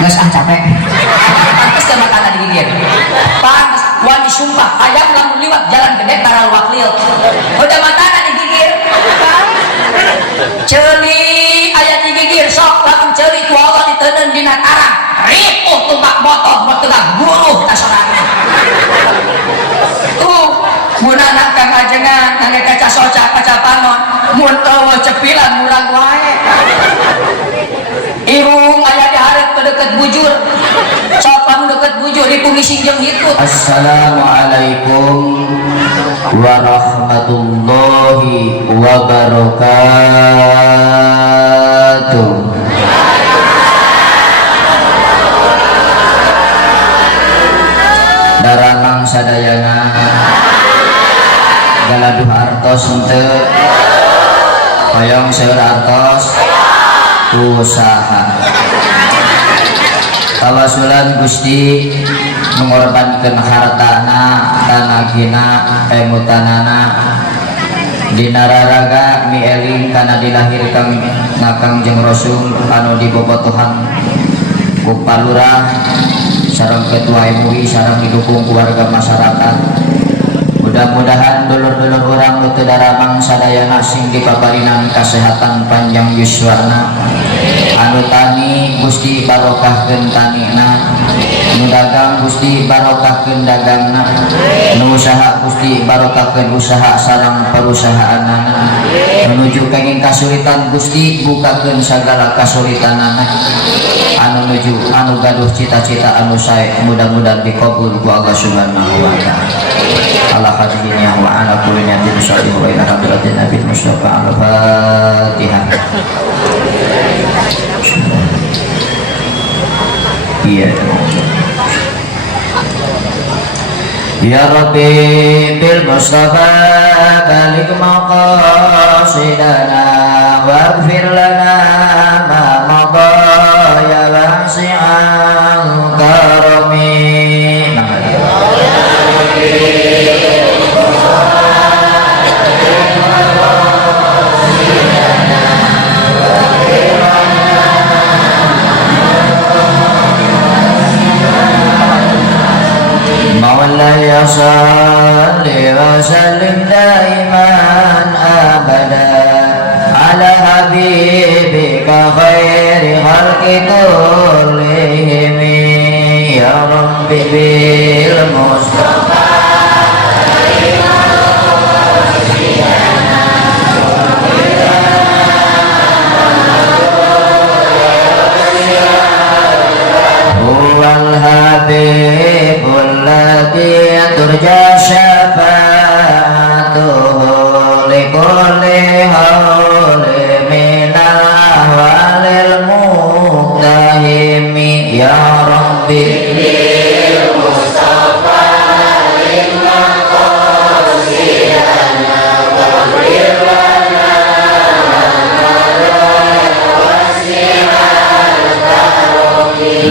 Nges capek. Pantes teh matana digigir. Pantes wani sumpah hayang lamun liwat jalan gede taral waklil. Udah matana digigir. Ceuli aya digigir sok lamun ceuli ku Allah diteuneun dina tarang. Ripuh tumbak motor motegang buruh tasorana. Tuh munana kang ajengan nane kaca soca kaca panon mun teu cepilan murang wae. Irung aya di haret deket bujur. Sok lamun deket bujur dipungising jeung ditu. Assalamualaikum warahmatullahi wabarakatuh. Daramang sadayana galaduh artos henteu hoyong seueur artos usaha tawasulan Gusti mengorbankeun hartana tanagina emutanana dina raraga mieling kana dilahirkan Kangjeng Rasul anu dibobotohan ku palurah sareng ketua MUI sareng didukung keluarga masyarakat. Mudah-mudahan dulur-dulur urang nu teu daramang sadayana sing dipabarinan kasehatan panjang yuswana anu tani Gusti barokahkeun tanina, nu dagang Gusti barokahkeun dagangna, nu usaha Gusti barokahkeun usaha sareng perusahaanana, menuju kenging kasulitan Gusti bukakeun sagala kasulitanana, anu nuju anu gaduh cita-cita anu sae mudah-mudahan dikabul ku Allah Subhanahu wa taala. Ala hadinya wa ala kulli niyatin sholih wa ila hadratin Nabi Mustafa al-Fatihah. Iya. Ya Rabbi bil Mustafa balik maqasidana waghfir lana ma madha ya wasi'al karami. مولاي صل وسلم دائما ابدا على حبيبك خير خلق كلهم يا ربي بالمصطفى هو الحبيب الذي ترجى شفاعته لكل هول من الأهوال المقتحم يا ربي بالمصطفى لما قصدنا واغفر لنا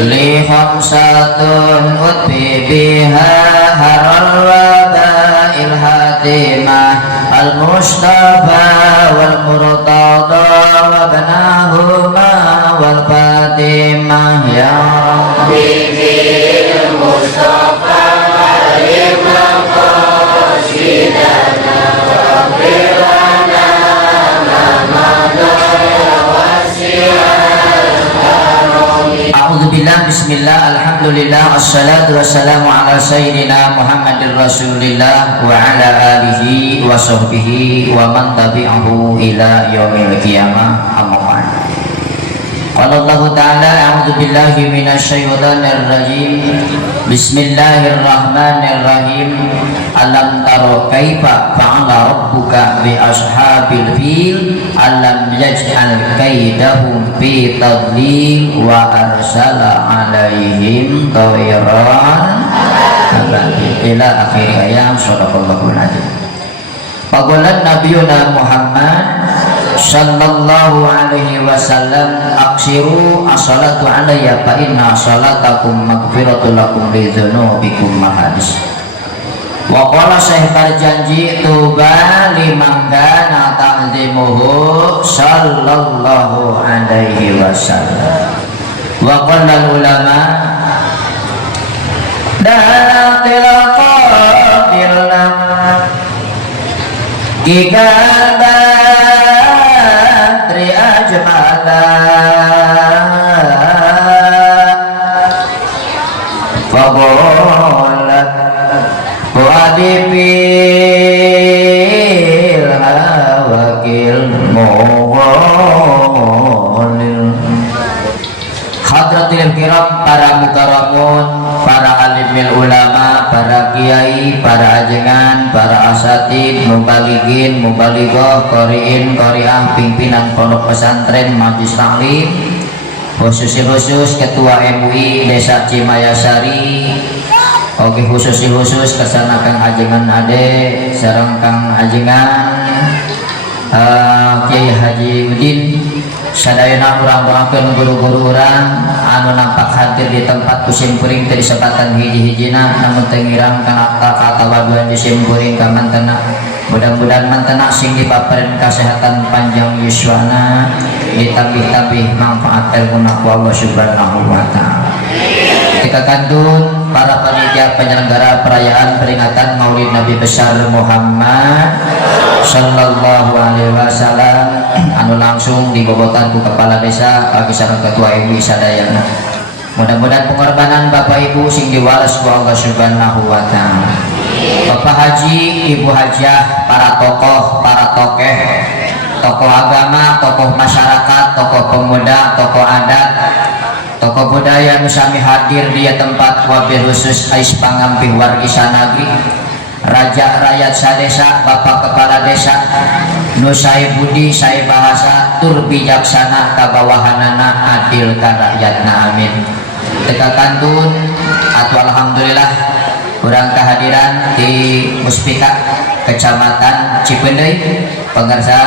li khamsatun utbi biha haral wabail hatimah al mustafa wal murtada wa banahuma wal fatimah ya rabbi bil mustafa lima qasidana waghfir lana ma madha wasi'al. A'udzubillah, bismillah, alhamdulillah, assalatu wassalamu ala sayyidina Muhammadir Rasulillah wa ala alihi wa sahbihi wa man tabi'ahu ila yaumil qiyamah. Amma ba'd. Qala Allah ta'ala a'udzubillahi minasyaitonir rajim. Bismillahirrahmanirrahim. Alam taro kaifa fa'ala rabbuka bi ashabil fil alam yaj'al kaidahum fi tadlil wa arsala alaihim tawairan ila akhir ayat. Shadaqallahul adzim. Faqala nabiyuna Muhammad sallallahu alaihi wasallam aksiru as-salatu alayya fa inna salatakum maghfiratul lakum li dzunubikum mahadis. Wa qala Syekh berjanji tuba liman kana ta'zimuhu sallallahu alaihi wasallam. Wa qala ulama dana tilaqabilna kikal badri ajmala fagolat wadipil hawakil mu'olil hadratil kiram, para mukaramun, para alimil ulama, para kiai, para ajengan, para asatid, mubaligin, mubalighah, qoriin, qoriah, pimpinan pondok pesantren, majelis taklim, khusus ketua MUI Desa Cimayasari, oke khusus kesana Kang Ajengan Ade, sareng Kang Ajengan Kiai Haji Udin, sadayana urang-urangkeun guru-guru urang anu nampak hadir di tempat kusimpuring teu disebatan hiji-hijina, namun teu ngirang kana katawaduan disimpuring ka mantena. Mudah-mudahan mantena sing dipaparin kesehatan panjang yuswana, ditambih-tambih manfaat ilmuna ku Allah Subhanahu wa taala. Ketika kandun para panitia penyelenggara perayaan peringatan Maulid Nabi besar Muhammad sallallahu alaihi wasallam anu langsung dibobotan ku kepala desa bagi sareng ketua MUI sadayana. Mudah-mudahan pengorbanan Bapak Ibu sing diwales ku Allah Subhanahu wa taala. Bapak Haji, Ibu Hajah, para tokoh, para tokeh, tokoh agama, tokoh masyarakat, tokoh pemuda, tokoh adat, tokoh budaya nusami hadir di tempat wabil khusus ais pangampih wargi sanagi, raja rakyat sadesa, bapak kepala desa, nusai budi, sai bahasa, tur bijaksana kabawahanana adil ka rakyatna amin. Teka kantun atau alhamdulillah kurang kehadiran di Muspika Kecamatan Cipendei, pengerja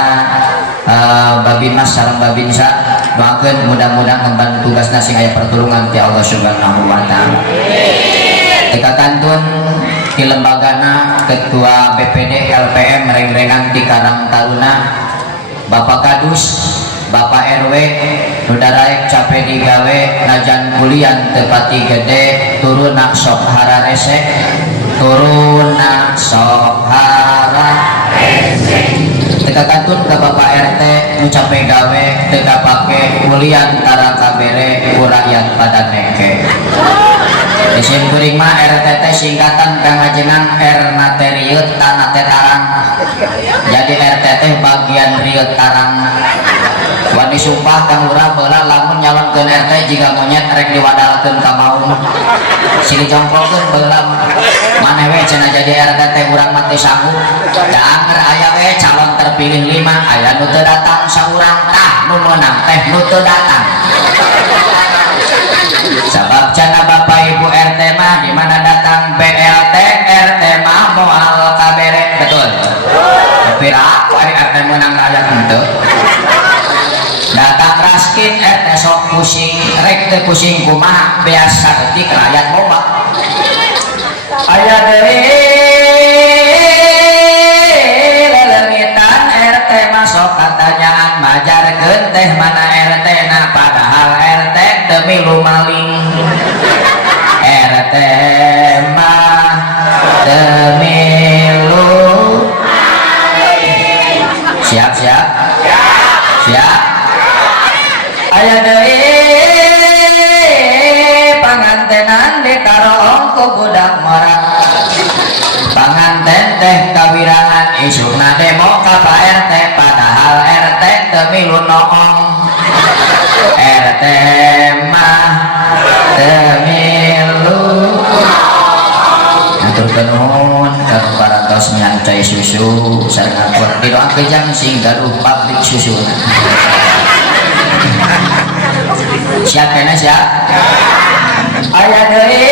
Babinmas sareng Babinsa, doakeun mudah-mudahan membantu tugas nasi aya pertolongan ti Allah Subhanahu wa taala. Teka kantun di lembagana ketua BPD LPM reng-rengan di Karang Taruna, Bapak Kadus, Bapak RW, nudaraek capek digawe najan kulian tepati gede turuna sok hararese, turuna sok hararese. Teka kantun ke Bapak RT nu capek gawe teka pake kulian tara kabere ku rakyat pada neke. Isim kuring mah RTT singkatan Kang Ajengan R nate riut tanah tarang. Jadi RTT bagian riut tarang. Wani sumpah kang urang beula lamun nyalonkeun RT jika monyet rek diwadalkeun ka maung. Sini jongkolkeun beula maneh we cenah jadi RTT urang mah teu sanggup. Da anger aya we calon terpilih 5, aya nu teu datang saurang, tah nu meunang teh nu teu datang. Sabab cana Bapak Ibu RT mah di mana datang BLT, RT mah moal kabere, betul. Tapi aku ari RT menang rakyat henteu. Datang raskin RT sok pusing, rek teu pusing kumaha biasa detik rakyat boba. Aya deui lelengitan RT mah sok katanyaan majarkeun teh mana RT na, padahal RT teu milu maling. RT mah teu milu. Siap. Aya deui pangantenan dikaroong ku budak morang. Panganten teh kawirangan isukna demo ka Pak RT, padahal RT teu milu noong. RT mah teu milu. Aturkeun nuhun ka parantos nyancai susu sareng atur didoakeun jang sing gaduh pabrik susuna. Siap kena siap. Aya deui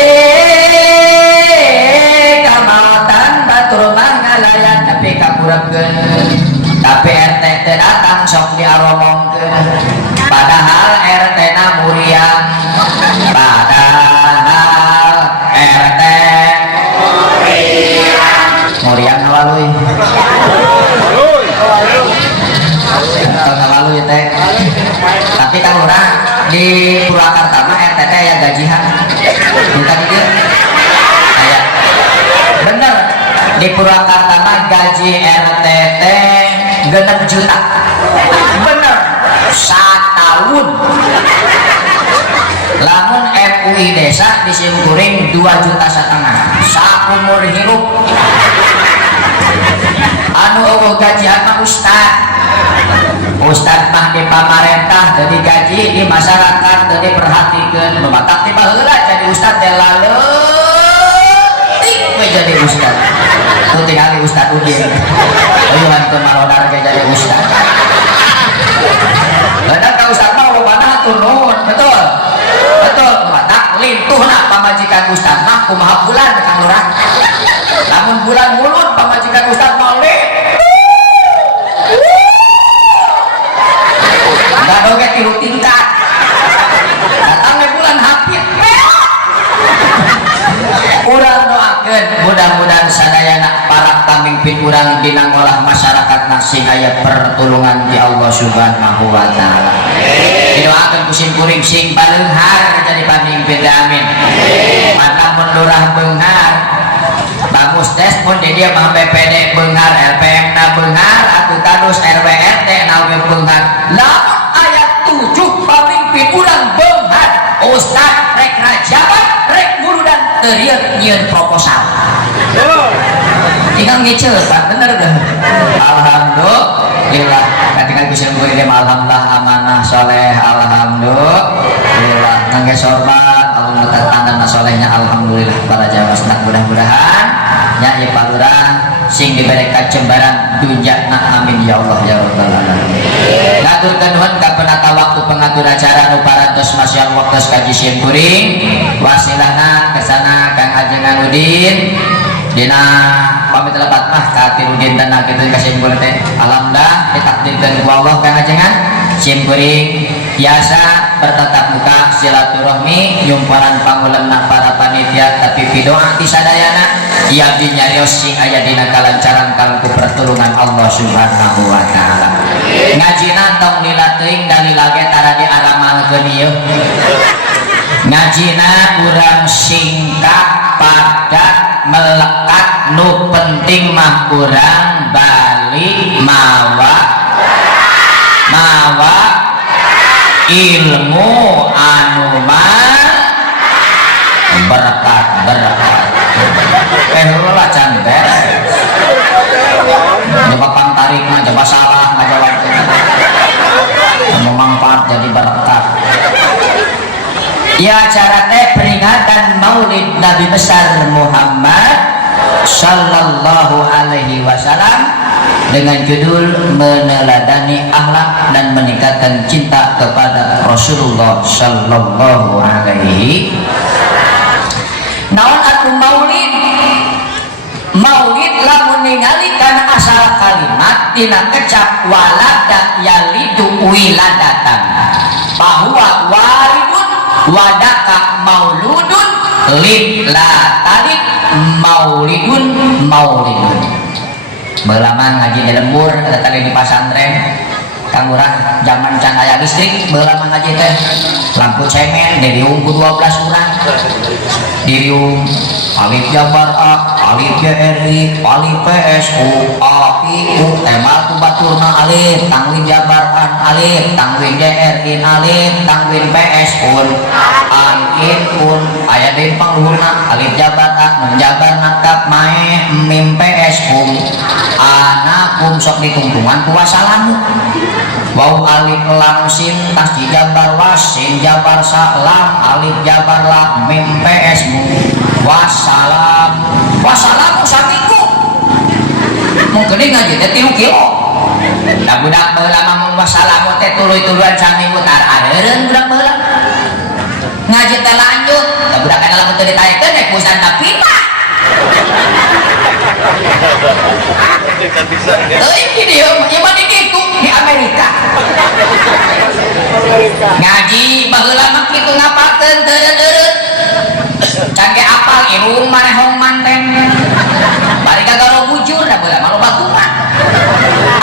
kamawatan batur mangalayan tapi kapurapkeun, tapi RT teu datang sok diaromongkeun, padahal RT na muriang, padahal RT muriang. di Purwakarta mah RTT ya gajian bukan dia kayak bener di Purwakarta mah gaji RTT 6 juta bener setahun. Lamun MUI desa di Simkuring 2,5 juta saumur hirup. Anu eueuh gajian mah Ustad mah di pamarentah jadi gaji di masyarakat jadi perhatikan mematak di baheula jadi ustad teh leutik we jadi ustad tuh tinggal Ustad Udin ayuhan teu malodar ge jadi ustad kadang ka ustad mah lobana hatur nuhun betul mematak lintuhna pamajikan ustad mah kumaha bulan Kang Lurah lamun bulan mulut pamajikan ustad mah doge tilu tingkat datangnya bulan hafid urang doakeun mudah-mudahan sadayana para pamimpin urang dina ngolah masyarakat sing aya pertulungan di Allah Subhanahu wa taala. Didoakeun ku Simkuring sing baleunghar jadi pamimpin amin. Mata mun lurah beunghar bagus tes pun di dia mah BPD beunghar LPM na beunghar atuh tadus RW RT na beunghar lamun ayat 7 pamimpin urang beunghar ustad rek rajabat rek guru dan teriak nyieun proposal tinggal ngecel Pak bener dah alhamdulillah ketika bisa gue alhamdulillah amanah soleh alhamdulillah nangge sorban Allah tanda solehnya alhamdulillah para jamaah senang mudah-mudahan nya ieu palurah sing diberi kacembaran dunjakna amin ya Allah ya rabbal alamin. Ngaturkeun nuhun ka penata waktu pengatur acara nu parantos masyaallah waktu kaji Simkuring wasilahna kesana Kang Ajengan Udin dina pamit lebat mah ka Udin dan kitu ka Simkuring teh alhamdulillah ditakdirkeun ku Allah Kang Ajengan Simkuring biasa bertatap muka silaturahmi yumparan pangulemna para panitia tapi pidoa ti sadayana ia dinyarios sing aya dina kalancaran kanggo pertulungan Allah Subhanahu wa taala. Ngajina tong lila teuing dalila ge tara diaramahkeun ieu. Ngajina urang singkat padat melekat nu penting mah urang bali mawa ilmu anu mah berkat lah can beres coba pantarik mah coba salah nggak jawab memanfaat jadi berkat ya acara teh peringatan maulid Nabi besar Muhammad sallallahu alaihi wasallam dengan judul meneladani akhlak dan meningkatkan cinta kepada Rasulullah sallallahu alaihi. Naon atuh maulid lamun ningali kana asal kalimat tina kecap walada yalidu wiladatan bahwa waridun wadaka mauludun lillatalid maulidun belaman ngaji di lembur ada tadi di pasantren Kang Urang zaman can aya listrik belaman ngaji teh lampu cemen diriung ku 12 urang diriung alif jabar A alif JRI alif PSU A I U temal ku baturna alif tangwin jabaran alif tangwin JRI alif tangwin PSU alif pun aya di pangluhurna alif jabar A menjabar nakap mae mim PSU anakum sok ditungtungan ku wasalamu wau alif lam sin tas dijabar wasin jabar salam alif jabar la mim PSU wassalamu saminggu mungkin ngaji teh 3 kilo da budak baheula mah wassalamu teh tuluy-tuluyan saminggu tar areureun budak baheula ngaji teh lanjut da budak kana lamun teu ditaekeun nek pusana pita teuing di dieu ieu mah di kitu di Amerika ngaji baheula mah kitu ngapalkeun teu eureun can ge apal irung manehong manten bari gagaro bujur da beula mah loba kumaha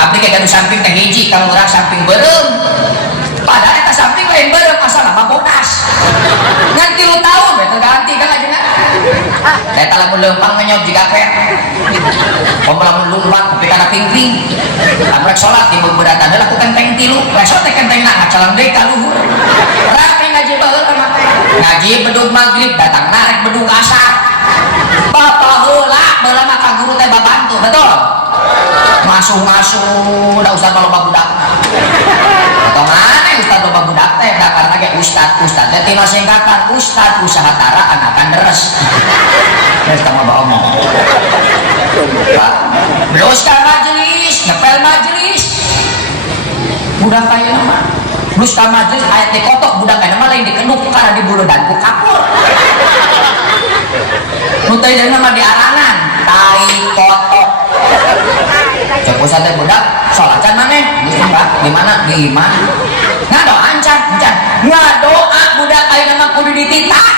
abdi ge gaduh samping teh hiji Kang Urang samping beureum padahal eta samping lain beureum asal mah Saya lamun leumpang menyok jika pe. Lamun lumpat tapi kana pingping. Lamun salat di beberatan adalah ku kenteng 3, besok teh kentengna ngacalang deui ka luhur. Rapi ngaji baheula mah. Ngaji bedug magrib datang narek bedug asar. Bapak heula baheula mah ka guru teh babantu, betul? Masuk da ustaz loba budak. Atau mana ustaz loba budak teh da karena ge ustaz teh tina singkatan ustaz usaha tara anakan deres. Geus tama ba omong. Belos ka majelis, ngepel majelis. Budak kaya mah. Belos ka majelis aya teh kotok budak kaya mah lain dikenuk karena dibuludan ku kapur. Nu teh mah diarangan tai kotok. Cek ustaz teh budak salatan maneh di mana di iman ngadoa encan ngadoa budak ayeuna mah kudu dititah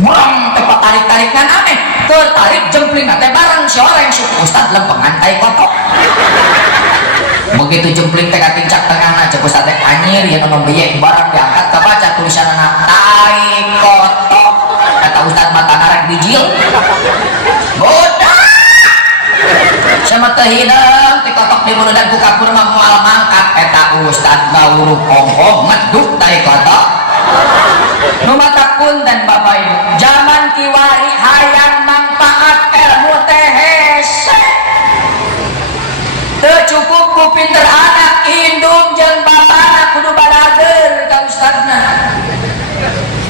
burung tepat tarik-tarikan aneh tertarik jempling teh bareng si orang si ustaz lempengan tai kotok begitu jempling teh katincak tengahna cek ustaz teh anyir yang membeyek barang diangkat kebaca tulisanana tai kotok kata ustaz mata narek bijil bodoh sama tehidang tikotok di buludan ku kapur mah moal mangkat eta ustad ngawuruk ongkoh meduk tai kotok nu matakun dan bapak ibu zaman kiwari hayang manfaat ilmu teh hese teu cukup ku pinter anak indung jeung bapana kudu balager ka ustadna.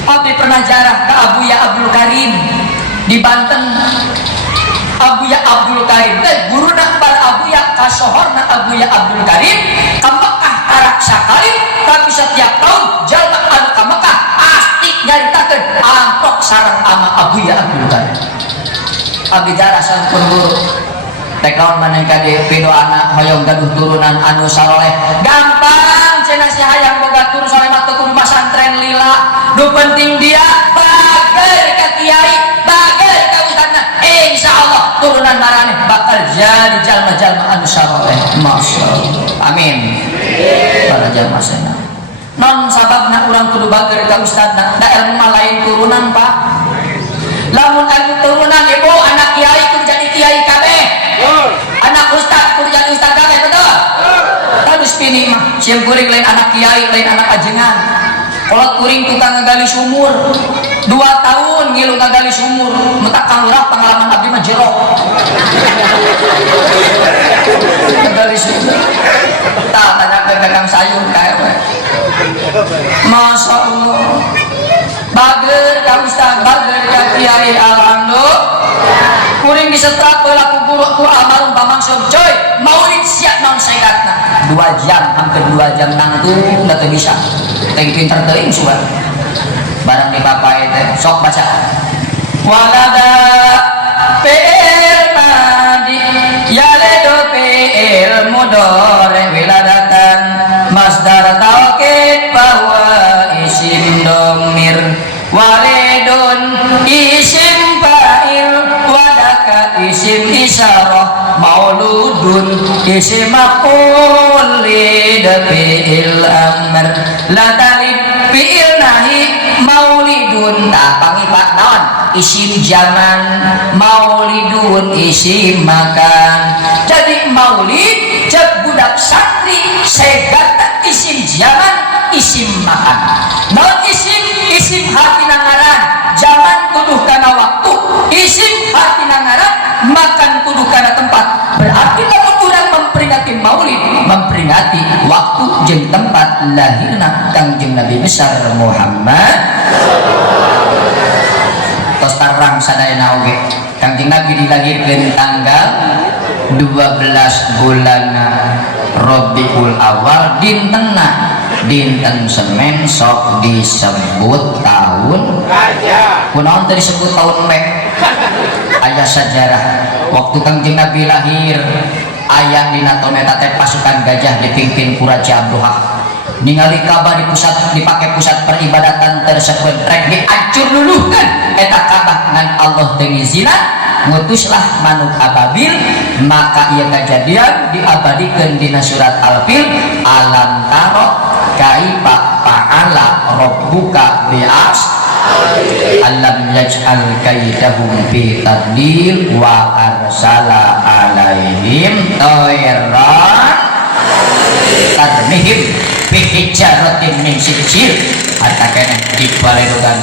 Abdi pernah jarah ka Abuya Abdul Karim di Banten. Abuya Abdul Karim teh guruna bar Abuya kasohorna Abuya Abdul Karim ka Mekah arak sakali tapi setiap tahun jalma anu ka Mekah pasti nyaritakeun amplop sareng ama Abuya Abdul Karim. Abdi jarah sampun guru teh kaon maneh ka di pidoana hoyong gaduh turunan anu saleh gampang cenah si hayang boga turun saleh mah teu kudu pasantren lila nu penting dia bager ka kiai bager ka ustadna insyaallah turunan marane bakal jadi jalma-jalma anu saleh masyaallah amin para jalma sana non sababna urang kudu bager ka ustadna da ilmu mah lain turunan pak lamun ilmu turunan ibu anak kiai kudu jadi kiai kabeh anak ustad kudu jadi ustad kabeh betul terus pini mah sieun kuring lain anak kiai lain anak ajengan kolot kuring tukang ngagali sumur 2 tahun ngilu ngagali sumur mentak kang urang pengalaman abdi mah jero ngagali sumur tah tanya ke dagang sayur kae we masyaallah bager ka ustad bager ka kiai alhamdulillah kuring disetrap heula ku guru ku almarhum pamangsum coy maulid sia naon saidatna 2 jam hampir 2 jam nangtung da teu bisa teh pinter teuing suara barang di papai teh sok baca walada fi'il madi yaledo fi'il mudhari wiladatan masdar taukid bahwa isim domir walidun isim fa'il wadaka isim isyarah mauludun isim maf'ul fi'il amr la talib fi'il nahi maulidun tak pangipat naon isim zaman maulidun isim makan jadi maulid cek budak santri segata isim zaman isim makan naon isim hati nangaran zaman tuduh kana waktu isim hati nangaran makan tuduh kana tempat berarti lamun urang memperingati maulid memperingati waktu jeung tempat lahirna Kangjeng Nabi besar Muhammad tos tarang sadayana oge Kangjeng Nabi dilahirkeun tanggal 12 bulan Rabiul Awal dinten Semen sok disebut tahun kunaon teh disebut tahun Mek aya sejarah waktu Kangjeng Nabi lahir aya dina toneta teh pasukan gajah dipimpin ku Raja Abduha ningali Ka'bah dipake pusat peribadatan tersebut rek diancur luluhkeun eta Ka'bah ngan Allah teu ngizina ngutuslah manuk ababil maka ieu kajadian diabadikeun dina surat Al-Fil alam taro kaifa fa'ala rabbuka bi'as alam yaj'al kaidahum fi tadlil wa arsala alaihim tayran tarmihim bi hijaratin min sijil hatta kana dibaledogan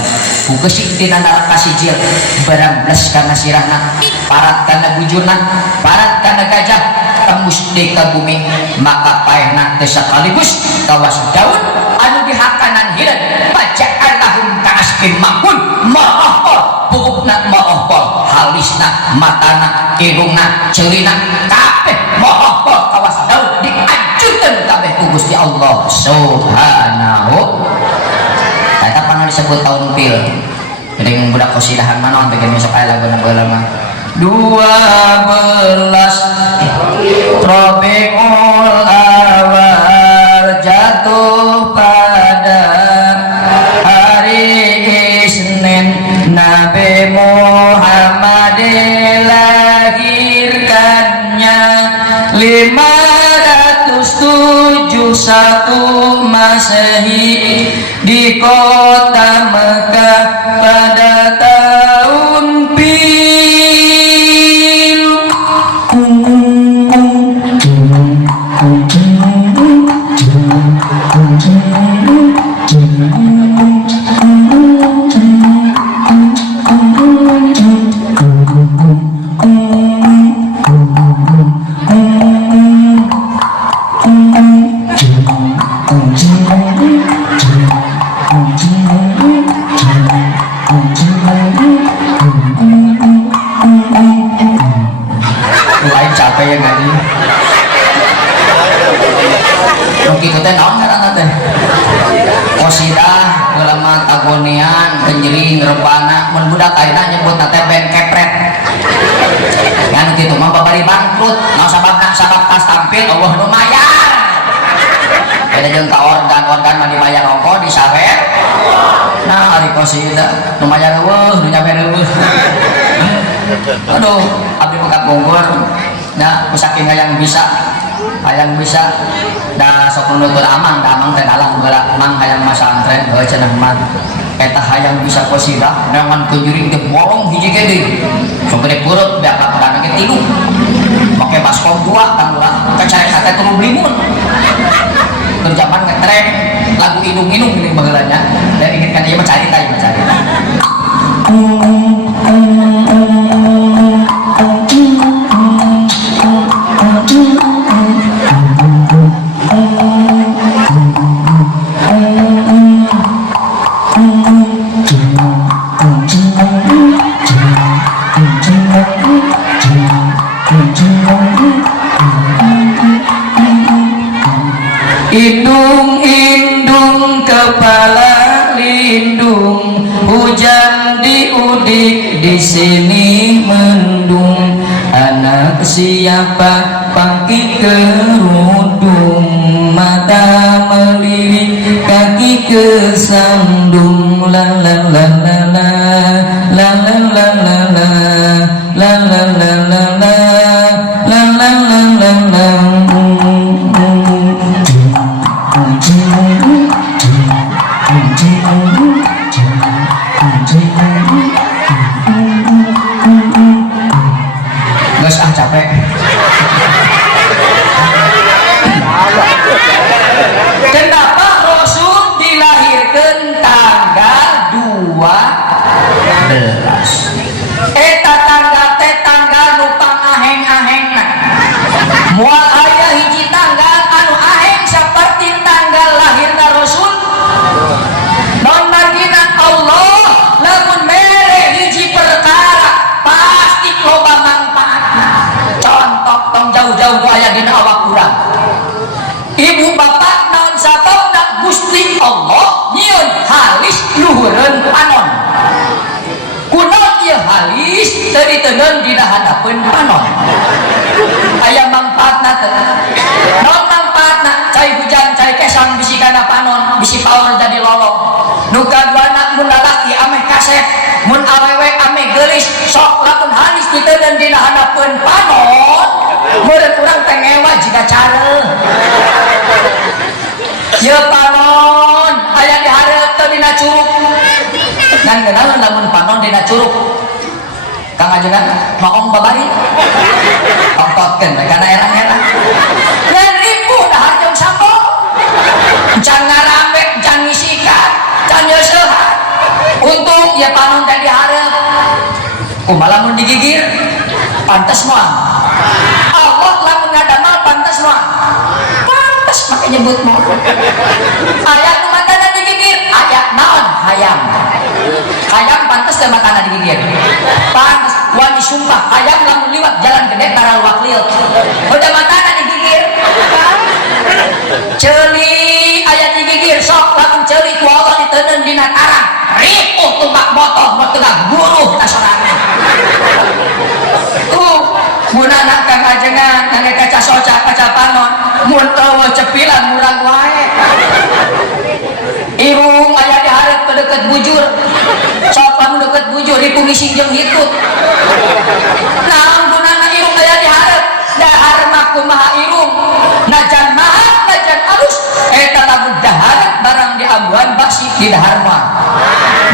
bugesik dina neraka sijil barang belas kana sirahna parat kana bujurna parat kana gajah tembus di ka bumi maka paehna teu sakaligus kawas daun anu dihakanan hireun paja'alahum ka'asfin ma'kul ma'ahpol buukna ma'ahpol halisna matana irungna ceulina kabeh ma'ahpol kawas daun dianjurkeun kabeh ku Gusti Allah subhanahu eta pernah disebut tahun pil jadi budak kosidahan mana sampai besok aya laguna baheula mah 12 Rabiul Awal jatuh pada hari Isnin Nabi Muhammad dilahirkannya 571 Masehi di kota Mekah pada tahun Pil. Lain capek ya gak nih? Mungkin kita naon karena teh kosidah ulama tagonian penjering repana mun budak ayeuna nyebut teh ben kepret kan kitu mah babari bangkrut naon sabab tas tampil Allah nu mayar beda jeung ka organ mah dibayar ongko disawer nah ari kosidah nu mayar eueuh nu nyawer eueuh aduh abdi pekat Bogor nah saking hayang bisa da sok nutur amang teh alang geula mang hayang masantren heuh cenah mah eta hayang bisa qasidah dengan penjuring teh bolong hiji ge deui sok gede perut da kana ge tilu make baskom dua kang urang kacarek teh tuluy blimun kerjaman ngetrek lagu inung-inung ini baheulanya dan inginkan ieu mah carita Indung-indung kepala lindung hujan di udik di sini mendung anak siapa pakai kerudung mata melirik kaki kesandung la la la la la la la la la la la la la la la la la la la Gus capek. Kenapa Rasul dilahirkan tanggal 12? Eta tanggal teh tanggal nu pangaheng-ahengna. Moal aya hiji tanggal anu aheng seperti tanggal lahirna Rasul. Non margina Allah lamun mere hiji perkara pasti loba manfaatna. Contoh tong jauh-jauh aya dina awak urang. Ibu bapak naon sababna Gusti Allah nyieun halis luhureun panon. Kunaon ieu halis teu diteuneun dina hadapeun panon. Aya manfaatna teu? Naon manfaatna? Cai hujan cai kesang bisi kana panon, bisi paur jadi lolong. Nu kaduana mun lalaki ameh kaset, mun awewe ameh geulis, sok lamun halis diteuneun dina hadapeun panon, meureun urang teh ngewa jiga careuh. Ieu panon aya di hareup teu dina curug. kan kenal namun panon dina curug kang ajengan maong babari ongkotkeun kana erang-erang dan ribu dah harjong sampo can ngarambe can ngisikan can nyeusehan untung ya panon teh dihareup kumaha mun digigir pantes moal Allah lamun ngadamal pantes moal pantes make nyebut moal aya nu matana digigir aya naon hayam hayam pantes teh matana digigir pantes wani sumpah hayam lamun liwat jalan gede tara luak liut udah matana digigir ceuli aya digigir sok lamun ceuli ku Allah diteunun dina tarang ripuh tumbak motor motegang buruh tasorana munana kang ajengan kang kaca soca kaca panon mun eueuh cepilan murang wae irung aya di hareup deket bujur sok lamun deket bujur ripuh ngisi jeung hitut naon gunana irung aya di hareup dahar mah kumaha irung najan mahal najan alus eta lamun dahar barang di ambuhan basi di dahar mah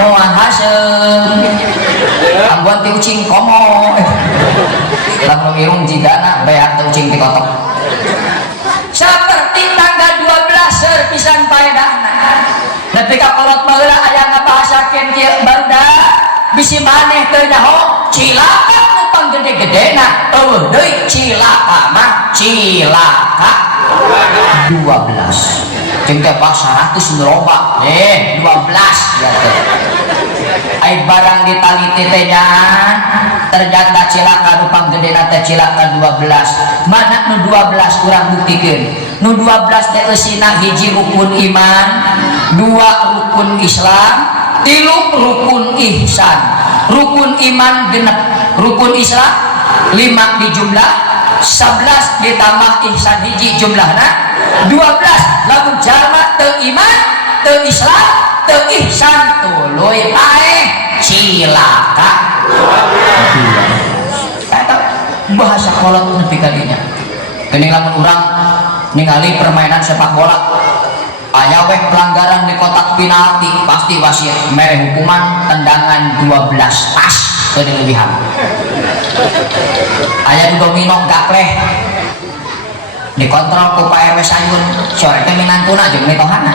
moal haseum ambuhan ti ucing komo lamun irung jigana beak teu ucing ti kotok saperti tanggal 12 seur pisan paedahna nepi ka kolot baheula aya ngabahasakeun kieu banda bisi maneh teu nyaho cilaka nu panggede-gedena eueuh deui cilaka mah cilaka 12 jeung teh pas 100 nu loba 12 ya teh ai barang ditaliti teh nya ternyata cilaka nu panggedena teh cilaka 12 mana nu 12 urang buktikeun nu 12 teh eusina hiji rukun iman 2 rukun Islam 3 rukun ihsan rukun iman genep rukun Islam 5 dijumlah 11 ditambah ihsan hiji jumlahna 12 lamun jalma teu iman teu Islam teu ihsan tuluy ae cilaka eta bahasa kolot nepi ka dinya geuning lamun urang ningali permainan sepak bola aya we pelanggaran di kotak penalti pasti wasit mere hukuman tendangan 12 tas kelebihan aya domino gapleh dikontrol ku Pak RW Sayun sore teh minantuna jeung mitohana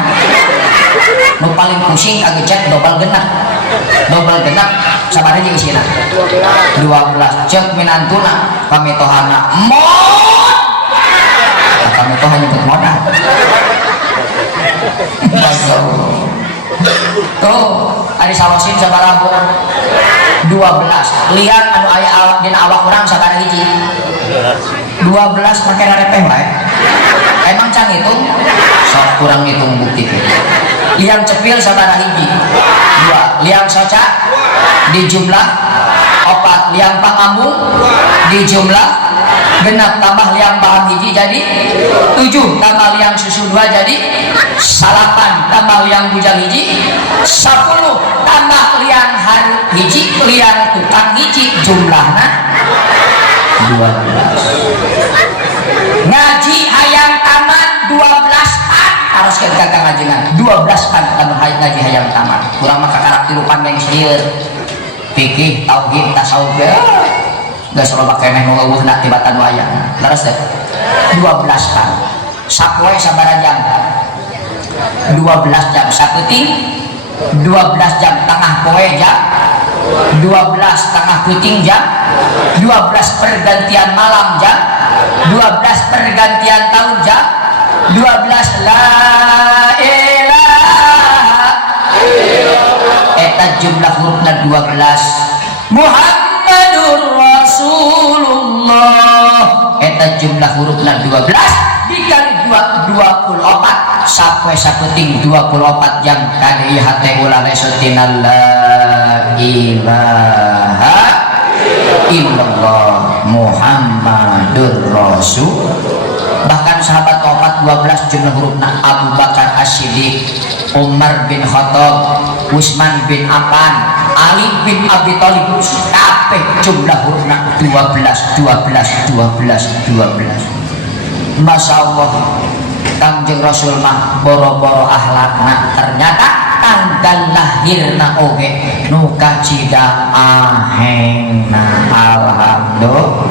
nu paling pusing kagecek dobel genep sabaraha jeung isina 12 cek minantuna pamitohana mod pamitohan nyebut modal tuh ari salosin sabaraha 12 lihat anu aya awak dina awak urang sabaraha hiji 12 make rarepeh wae emang can hitung sok kurang hitung bukti liang cepil sabaraha hiji 2 liang soca di jumlah 4 liang pangambung di jumlah genap tambah liang bahan hiji jadi 7 tambah liang susu 2 jadi 8 tambah liang bujang hiji 10 tambah liang hareup hiji liang tukang hiji jumlahna 12 ngaji hayang tamat 12 an harus ke kakak ngajengan 12 an anu ngaji hayang tamat kurang maka karakterupan yang sieun fikih tauhid tasawuf geus loba keneh nu eueuhna tibatan wayang leres teh 12 an sapoe sabaraha jam 12 jam saeuting 12 jam tengah poe jam 12 tengah puting jam 12 pergantian malam jam 12 pergantian tahun jam 12 la ilaha illallah eta jumlah hurufna 12 Muhammadur Rasulullah eta jumlah hurufna 12 dikali 24 sapoe sapeting 24 jam kali hate ulah lesotina la ilaha illallah Muhammadur Rasul bahkan sahabat wafat 12 jumlah hurufna Abu Bakar As-Siddiq Umar bin Khattab Utsman bin Affan Ali bin Abi Thalib kabeh jumlah hurufna 12 Masya Allah Kangjeng Rasul mah boro-boro akhlakna ternyata tanggal dan lahirna oge nu kacida ahengna alhamdulillah.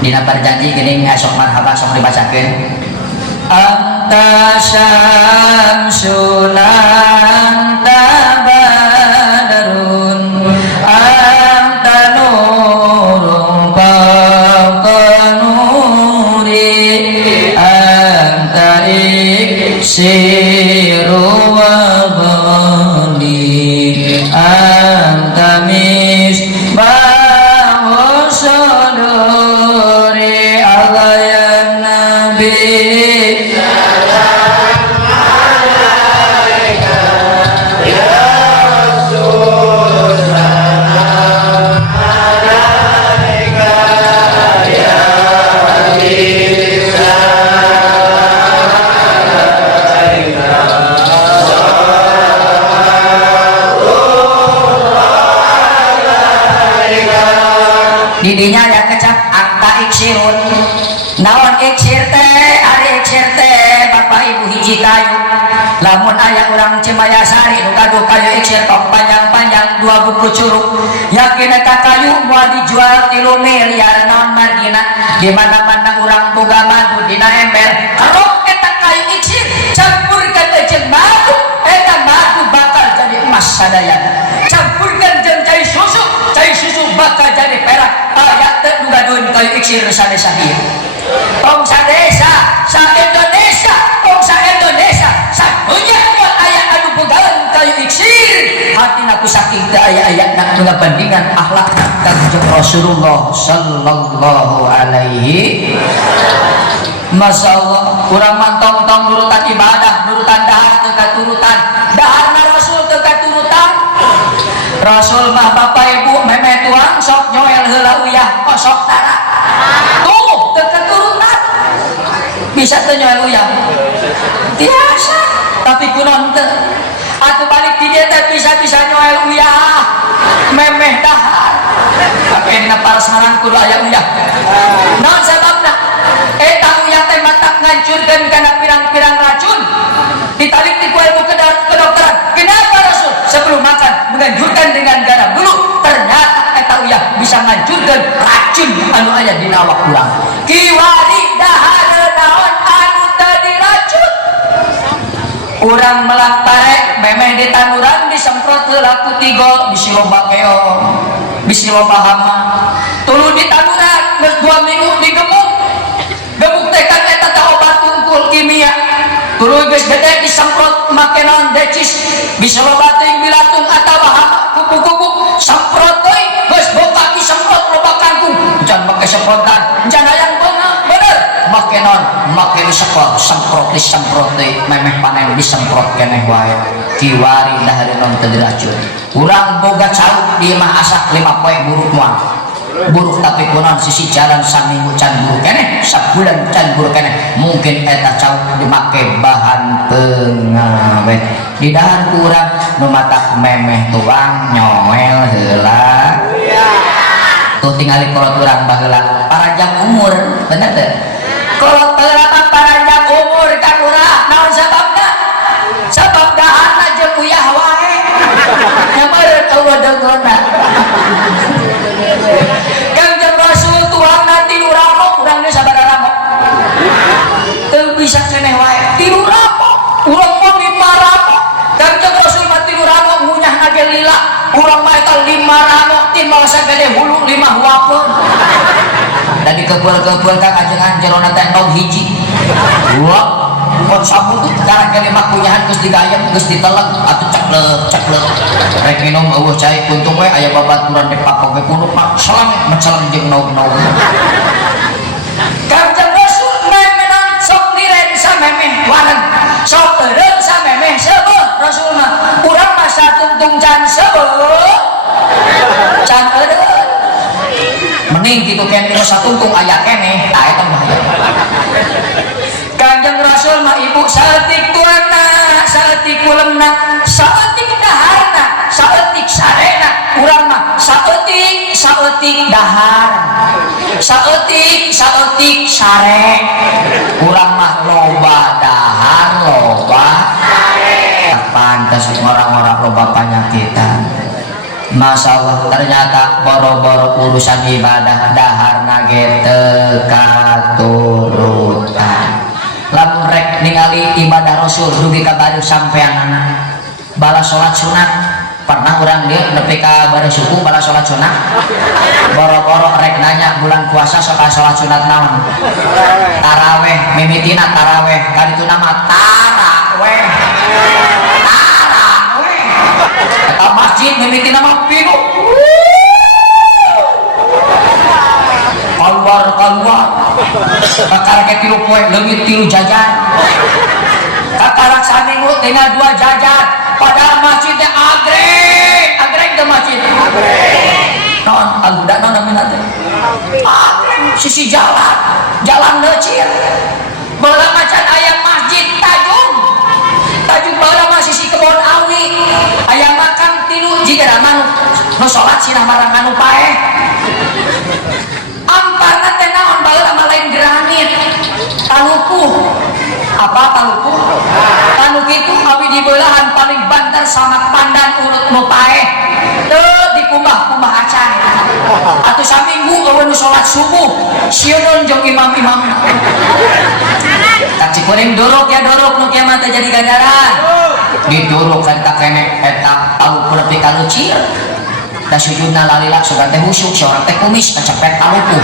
Dina perjanji gini sok marhaban sok dibacakeun. Anta syamsun anta badarun anta nurun fawqa nuri anta iksiru wa ghali anta misbahu suduri Allah ya Nabi. Didinya ya kecap angka iksirun naon iksir teh ari iksir teh bapak ibu hiji kayu lamun aya urang Cimayasari nu gaduh kayu iksir tong panjang-panjang 2 buku curug yakin eta kayu moal dijual 3 miliar naon margina di mana-mana urang boga madu dina ember kalau eta kayu iksir campurkan jeung madu eta madu bakal jadi emas sadayana campurkan jeung cai susu bakal jadi perak ayat terduga-duga kayu iksir sa-desa ieu tong sa-desa sa-Indonesia tong sa-Indonesia sadunya moal aya anu bogaan kayu iksir hatina ku saking teu aya ayatna anu ngabandingan akhlakna Kanjeng Rasulullah sallallahu alaihi masyaallah urang mantong-tong nurutan ibadah nurutan dahar teu katurutan daharna Rasul teu katurutan Rasul mah bapak ibu meme tuang sok nyoel heula uyah sok tara tuh teu keturunan bisa teu nyoel uyah biasa tapi kunaon teu atuh balik di dieu teh bisa-bisa nyoel uyah memeh dahar tapi dina parasmaran kudu aya uyah naon sababna eta uyah teh matak ngancurkeun kana pirang-pirang racun ditalik ti ku ilmu kedokteran kenapa Rasul sebelum makan menganjurkan dengan garam dulu ternyata eta uyah bisa ngancurkeun racun anu aya dina awak urang kiwari dahar naon anu teu diracun urang melak tarek memeh di tanduran disemprot heula ku tigo bisi loba keong bisi loba hama tuluy di tanduran geus 2 minggu digemuk gemuk teh kan eta teh obat tungkul kimia tuluy geus gede disemprot make naon decis bisa loba teuing bilatung atawa hama kupu-kupu semprot deui geus boga disemprot loba kangkung can make semprotan can hayang bener make naon make disemprot deui memeh panen disemprot keneh wae kiwari dahareun naon teu diracun urang boga cauk di mah asak 5 poe buruk moal buruk tapi kunaon sisi jalan saminggu can buruk keneh sabulan can buruk keneh mungkin eta cauk dimake bahan pengawet di dahar kurang nu matak memeh tuang nyoel heula tuh tingali kolot urang baheula paranjang umur bener teh kolot baheula mah paranjang umur kan urang naon sababna sabab daharna jeung uyah wae nyameureun Allah dengona Kanjeng Rasul tuang nanti urang urang geus sabaraha ramo teu bisa ceneh wae tilu ramo urang mah 5 ramo Kanjeng Rasul mah tilu ramo ngunyah nage lila urang mah eta 5 ramo timbal sagede hulu 5 huapeun da dikebeul-kebeul ka ajengan jerona teh nog hiji wah kon sabut cara kene mah kunyahan geus digayem geus ditelek atuh ceklek rek minum eueuh cai kuntung we aya babaturan di papok we kudu pak selang mencelang jeung naug-naug Kanjeng Rasul memenan sok diren samemeh wareng sok eureun samemeh sebeuh Rasul mah urang mah satungtung can sebeuh can eureun mending kitu keneh satungtung aya keneh tah eta bahaya Kanjeng Rasul mah ibu saeutik tuanna saeutik kulemna saeutik daharna saeutik sarena urang mah saeutik dahar saeutik sare urang mah loba dahar loba sare pantas orang-orang loba panyakitan. Masya Allah, ternyata boro-boro urusan ibadah dahar nage tekaturutan. Lamun rek ningali ibadah Rasul dugi ka bari sampean anak bala sholat sunat. Pernah orang dia nepi ka bari suku bala sholat sunat. Boro-boro rek nanya bulan puasa soal sholat sunat naon? Taraweh, mimitina taraweh. Kali itu nama taraweh. Kata masjid mimiti nama bingung. Keluar kakak ke tilu poe leungit tilu jajan kakak saminggu tinggal 2 jajan padahal masjidnya agreng ke masjid non albudak non namanya agreng sisi jalan lecir bala macan ayam masjid tajung bala mah sisi kebon awi ayam makan tilu jika manuk no sholat sinah marang anu pae amparna teh naon baheula mah lain granit taluku apa taluku tanuk itu awi di belahan paling banter sama pandan urut nu pae teu dikumbah-kumbah acan atuh saminggu eueun salat subuh sieun jeung imam-imam tak cikuring dorok ya dorok nu kieu mah teh jadi ganjaran didorok eta kene eta taluku nepi ka leucir da sujudna lalila sugan teh husuk seorang teh kumis kecepet taluku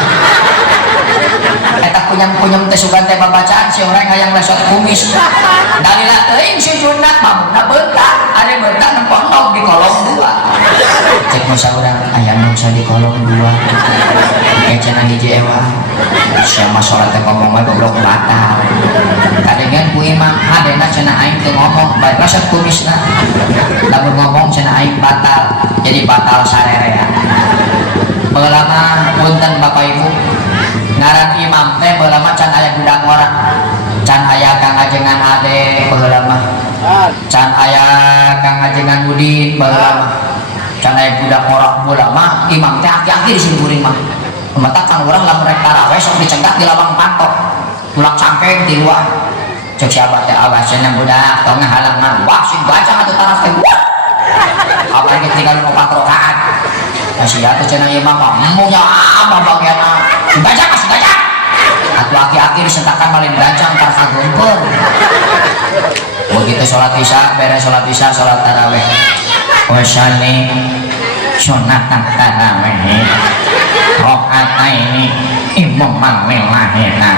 eta kunyam-kunyam teh sugan teh babacaan si orang hayang lesot kumis dalila teuing sujudna mamuna beuntak ade beuntak nempondok di kolong 2 cek musa urang aya nu sa di kolong 2 kecena hiji ewa sia mah salat teh ngomong mah goblok batal kadengan ku imam adena cenah aing teu ngomong bae lesot kumisna lamun ngomong cenah aing batal jadi batal sarerea pelama punten Bapak Ibu ngaran imam teh pelama can aya budak orang can aya kang ajengan ade pelama can aya kang ajengan udin pelama can aya budak orang pelama imam teh aki-aki di simpuring mah mata kan orang lamun rek tarawih sok dicegat di labang pantok tulak cangkeng di luar cek siapa teh awas cenah budak tong halangan wah sing baca atuh taras teh apa yang tinggal 4 rakaat masih atuh cenah ieu mah munya apa bagianna baca masih baca atuh aki-aki disentakan malin baca antar kagumpul begitu sholat isya beres sholat isya sholat tarawih wasani sunatan tarawih rakaataini imam mallahina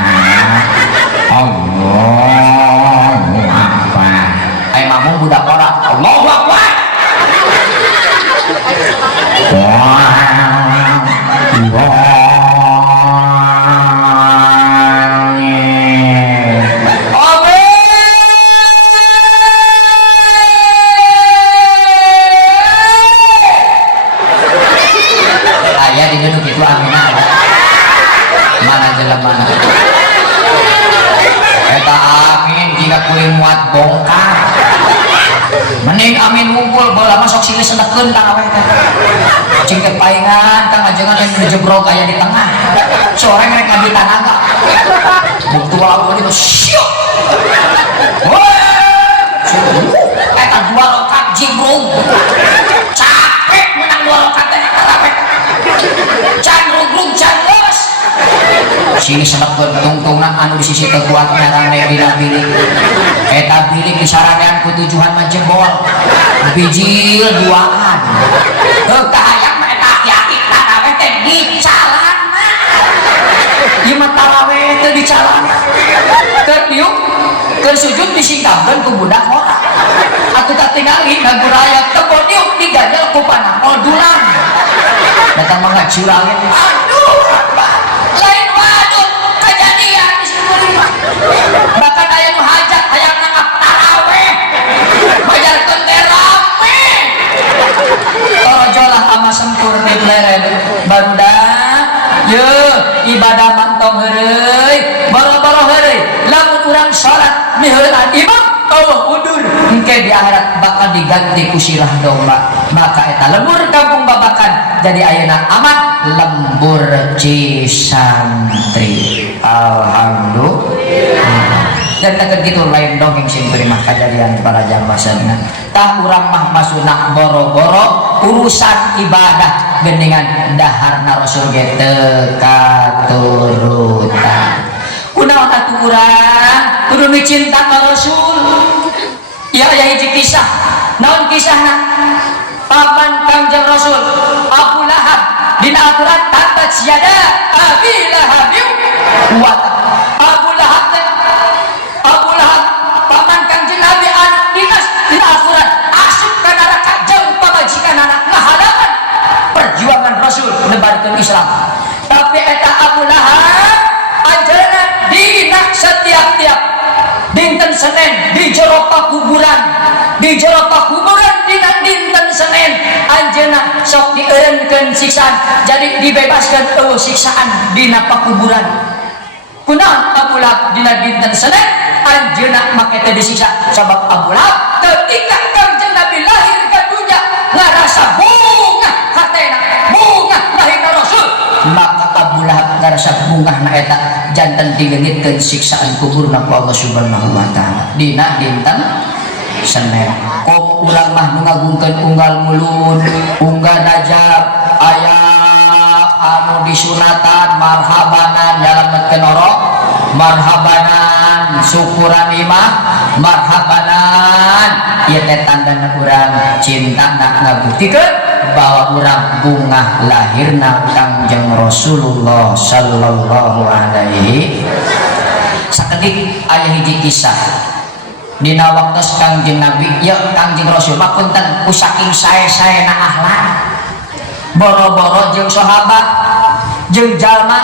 Allahu akbar ai mamung budak orang Allahu akbar ayah di duduk itu aminah mana jelema eta amin jika kuring muat bongkar mending amin ngumpul bola masuk sini sendekeun tarawih teh cing teh paingan kang ajengan yang dijebrok aya di tengah sore rek di tanaga buktu walaupun itu syuk eta 2 rakaat jibrong capek menang 2 rakaat teh tarawih can rugrug can geus sini sendekeun tungtungna anu di sisi kekuat ngarane dina bilik eta bilik disaranean ku tujuan mah jebol bijil 2an teu hayang mah eta aki-aki tarawih teh di calana ieu mah tarawih teh di calana keur diuk keur sujud disingkapkeun ku budak orang atuh tak tingali lagu raya teu diuk diganjel ku panapol dulang datang mangacurangin aduh lain waduh kejadian di sini bahkan aya nu hajat hayang nangap tarawih bajarkeun teh rame torojolah ama sempur di leren barudak ye ibadah mantong heureuy boro-boro heureuy lamun urang salat miheulan imam Allah undur engke di akhirat bakal diganti ku sirah domba maka eta lembur kampung babakan jadi ayeuna amat lembur cisantri alhamdulillah dan gitu lain dongeng simpuri mah kejadian para jamaah sadina tah urang mah masuna boro-boro urusan ibadah geningan daharna Rasul ge teu katurutan kunaon atuh urang kudu cinta ka Rasul ya aya hiji kisah naon kisahna paman Kangjeng Rasul Abu Lahab dina aturan tatat siada Abi Lahab wa Abu Lahab paman Kangjeng Nabi anak dinas dina aturan asup ka neraka jeung pamajikan anak ngahalangan perjuangan Rasul nebarkeun Islam tapi eta Abu Lahab ajeuna dina setiap-tiap dinten Senin di jero pakuburan dina dinten Senin anjeunna sok dieureunkeun siksaan jadi dibebaskan eueuh siksaan dina pakuburan kunaon Abu Lahab dina dinten Senin anjeunna make teh disiksa sabab Abu Lahab ketika Kangjeng Nabi lahir ka dunya ngarasa bunga hatena bunga lahirna Rasul maka Abu Lahab ngarasa bungahna eta janten digeunitkeun siksaan kuburna ku Allah Subhanahu wa taala dina dinten Senin kok urang mah nu ngagungkeun unggal mulun unggal Rajab aya anu disunatan marhabanan nyalametkeun oro marhabanan syukuran imah marhabanan ieu teh tandana urang cintana ngabuktikeun bahwa urang bungah lahirna Kangjeng Rasulullah sallallahu alaihi sakedik aya hiji kisah dina waktos Kangjeng Nabi ya Kangjeng Rasul mah punten saking sae-saena akhlak boro-boro jeung sahabat jeung jalma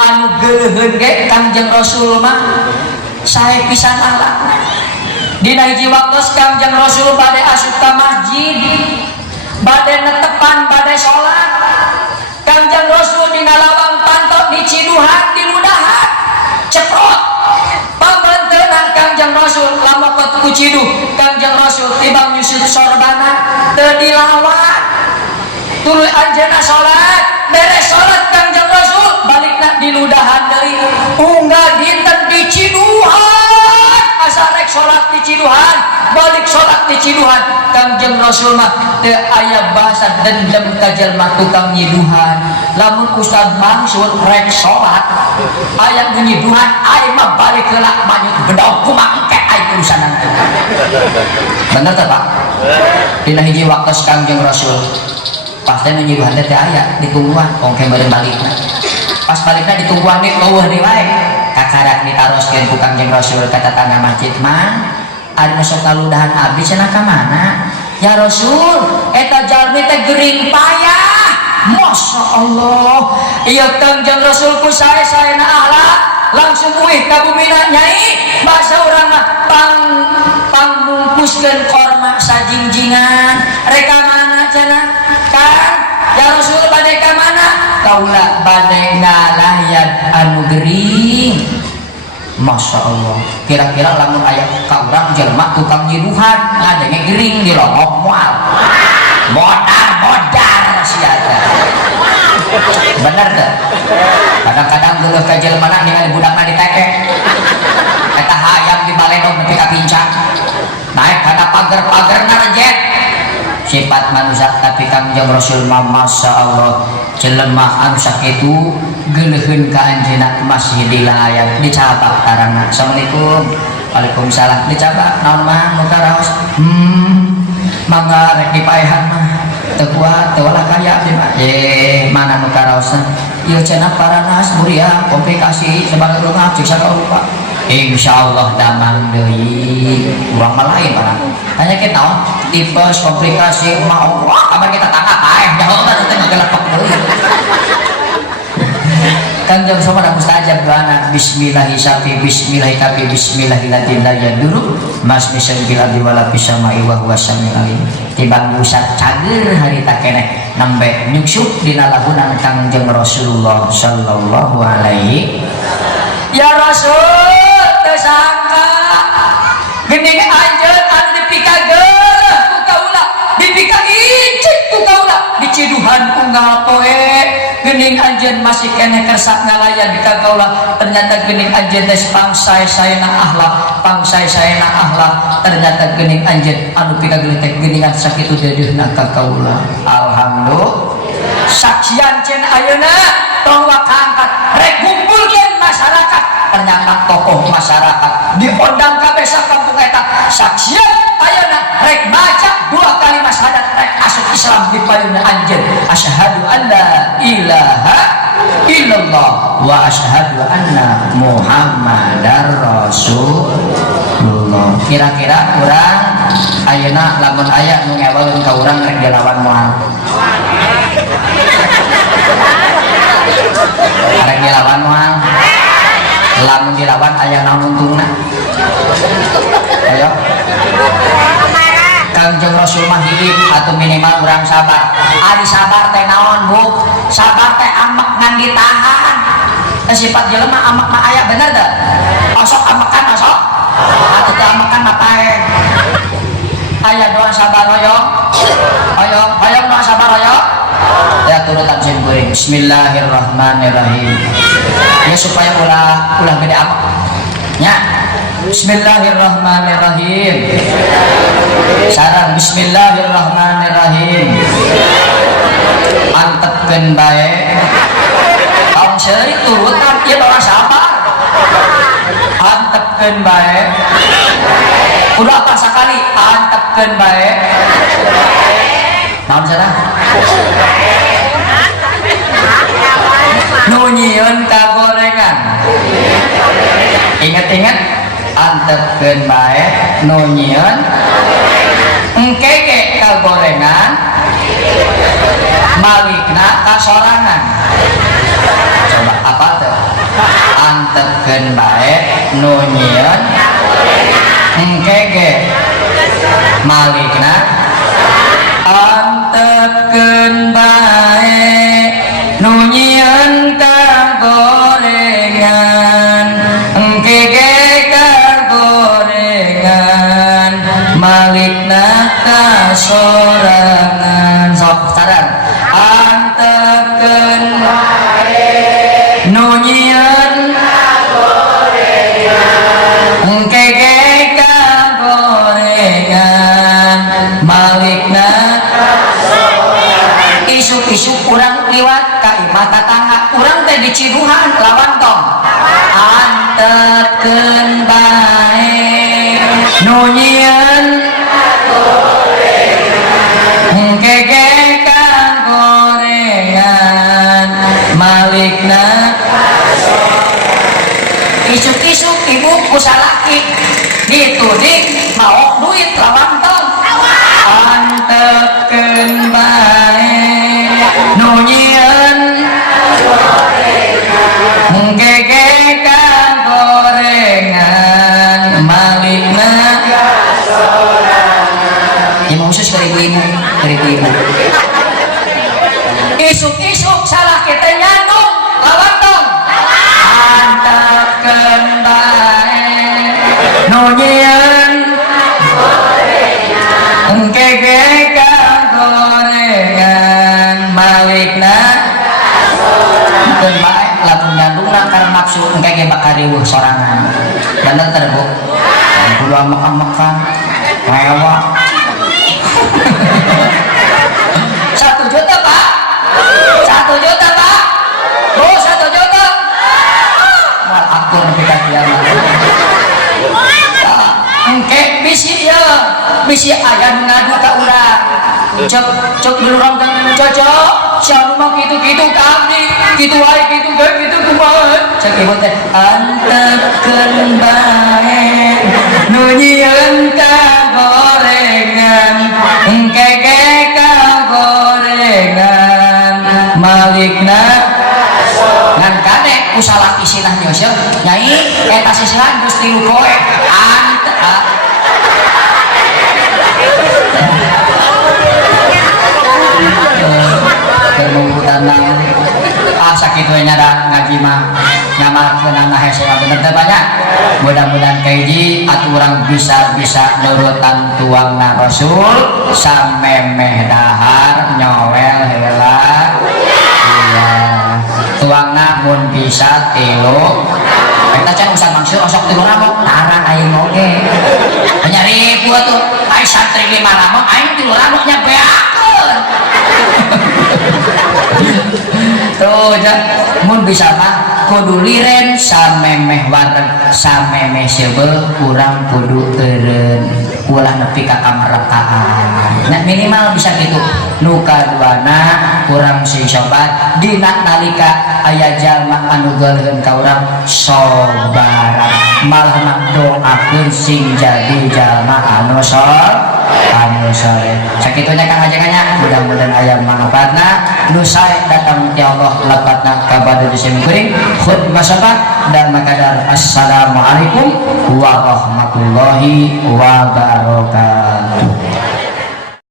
anu geuleuheun ge Kangjeng Rasul mah sae pisan akhlakna dina hiji waktos Kangjeng Rasul bade asup ka masjid bade netepan bade salat Kangjeng Rasul dina lawang pantok di Ciduhan di Ludahan ceprot pambantenan Kangjeng Rasul lama ku Ciduh Kangjeng Rasul tibang nyusut sorbana teu dilawan tuluy anjeunna salat beres salat Kangjeng Rasul balikna di Ludahan deui unggah dinten di Ciduhan asa rek salat di Ciduhan balik salat di Ciduhan Kangjeng Rasul mah teu aya bahasa dendam ka jelema tukang nyiduhan lamun Ustad Mansur rek salat aya nyiduhan ai mah balik heula manyut bedog kumaha engke ai urusanan teh bener teh Pak dina hiji waktos Kangjeng Rasul pasti nyiduhan teh aya ditungguan ongke bareng balikna pas balikna ditungguan nih leuweuh deui wae kakarak ditaroskeun ku Kangjeng Rasul ka tetangga masjid man anu sok kaludahan abdi cenah ka mana ya Rasul eta jalmi teh gering payah Masya Allah ieu Kangjeng Rasul ku sae-saena akhlak langsung uih ka bumina nyai bahasa urang mah pangmungkuskeun korma sajingjingan reka mana cenah kan ya Rasul bade ka mana kaula bade ngalayan anu gering Masya Allah kira-kira lamun aya ka urang jelema tukang nyiduhan ngadenge gering di longok moal modar sia teh bener teh kadang-kadang geuleuh ka jelema ningali budakna diteke eta hayam di baledog nepi ka pincang naik kana pager-pagerna rejet sifat manusia tapi Kangjeng Rasul mah Masya Allah jelema anu sakitu geuleuheun ka anjeunna masih dilayan dicabak tarangna Assalamualaikum Waalaikumsalam dicabak naon mah nu karaos mangga rek dipaehan mah teu kuat teu ulah kaya di mah mana nu karaosna ieu cenah paranas muria komplikasi sebagai rumah cek rupa insyaallah damang deui urang mah lain barang hanya kita tipes komplikasi mau kabar kita tangkap aeh jauh teh ngagelepek deui Kangjeng Somada mustajab doana bismillahi sapi bismillahi kapi bismillahi ladin la yaduru mas misal bila diwala bisama'i wa huwa samiul alim tibang pusat cager harita keneh nembe nyuksuk dina lagunan Kangjeng Rasulullah sallallahu alaihi ya Rasul teu sangka geuning anjeun anu dipikageun ku kaula dipika icik ku kaula di Ciduhan unggal poe geuning anjeun anjeun masih kene kersa ngalayan ka kaula ternyata geuning anjeun teh pangsai-saena akhlak pangsai-saena akhlak ternyata geuning anjeun anu pikageulih teh geuningan sakitu dedeuna ka kaula alhamdulillah saksian cenah ayeuna tong angkat rek kumpulkeun masyarakat ternyata tokoh masyarakat diundang kabeh sakampung eta saksian ayeuna rek maca 2 kalimat syahadat rek asup Islam di payuna anjeun asyhadu alla ilaha illallah wa asyhadu anna muhammadar rasulullah. Kira-kira urang ayeuna lamun aya nu ngewelkeun ka urang rek dilawan moal rek dilawan moal lamun dilawan aya naon untungna ayo Kangjeng Rasul mah hidup atau minimal urang sabar ari sabar teh naon Bu sabar teh amek ngan ditahan sifat jelema amek mah aya bener teh osok amekan osok atuh teh amekan mah pae aya doa sabar hoyong hoyong doa sabar hoyong ya turutan sim kuring bismillahirrahmanirrahim ya supaya ulah gede amek nya bismillahirrahmanirrahim sareng bismillahirrahmanirrahim antepkeun bae kaum seuri turutan ieu doa sabar antepkeun bae udah apa sakali antepkeun bae naon cenah nu nyieun kagorengan ingat-ingat antepkeun bae nu nyieun engkeke kagorengan malikna kasorangan coba apa tuh antepkeun bae nu nyieun engkeke malikna antepkeun bae nu nyieun kagorengan engkeke kagorengan malikna kasorangan sok sadar antepkeun bae nu nyieun kagorengan engkeke kagorengan malikna isuk-isuk urang liwat ka imah tatangga urang teh di Cibuhan lawan tong antepkeun bae nu nyieun engkeke kagorengan malikna isuk-isuk ibu kusalaki dituding mau duit lawan tong antepkeun bae nu nyieun engkeke kagorengan malikna ieu khusus ke ibu-ibu isuk-isuk salah kita nyandung lawan tong antepkeun bae nu nyieun engkeke kagorengan malikna keun bae lamun nyandungna karena nafsu engkeke bakal riweuh sorangan bener teh Bu kudu amek-amekan mewah 1 juta Pak 1 juta Pak Bu 1 juta mal aku nepi ka kiamat engke bisi aya nu ngadu ka urang cek belurang teh cocok siapa mah gitu-gitu ka abdi gitu wae gitu ge gitu kumaha cek ibu teh antepkeun bae nu nyieun kagorengan engkeke kagorengan malikna ngan kade usalah isinah nyos nyai eta sisihan geus 3 poe tanang sakitu nyada ngaji mah ngamalkeun hese bener teh banyak mudah-mudahan kaiji aturan bisa nurutan tuangna Rasul samemeh dahar nyowel heula iya tuangna mun bisa 3 kita can usah mangsur osok 3 ramok tarang aing oge nyari gua tuh ai santri 5 ramok aing 3 ramoknya beakeun tuh mun bisa mah kudu liren samemeh wareg samemeh sebel kurang kudu eureun ulah nepi ka kamar rekaan nah minimal bisa gitu nu kaduana kurang si sobat dina nalika aya jalma anu geuleun ka urang sobaran malah doakeun sing jadi jalma anu soleh sakitunya Kang Ajengannya mudah-mudahan aya manfaatna nu sae datang ti Allah lepatna ka bade sim kuring khutbah sabat dan makadar assalamualaikum warahmatullahi wabarakatuh.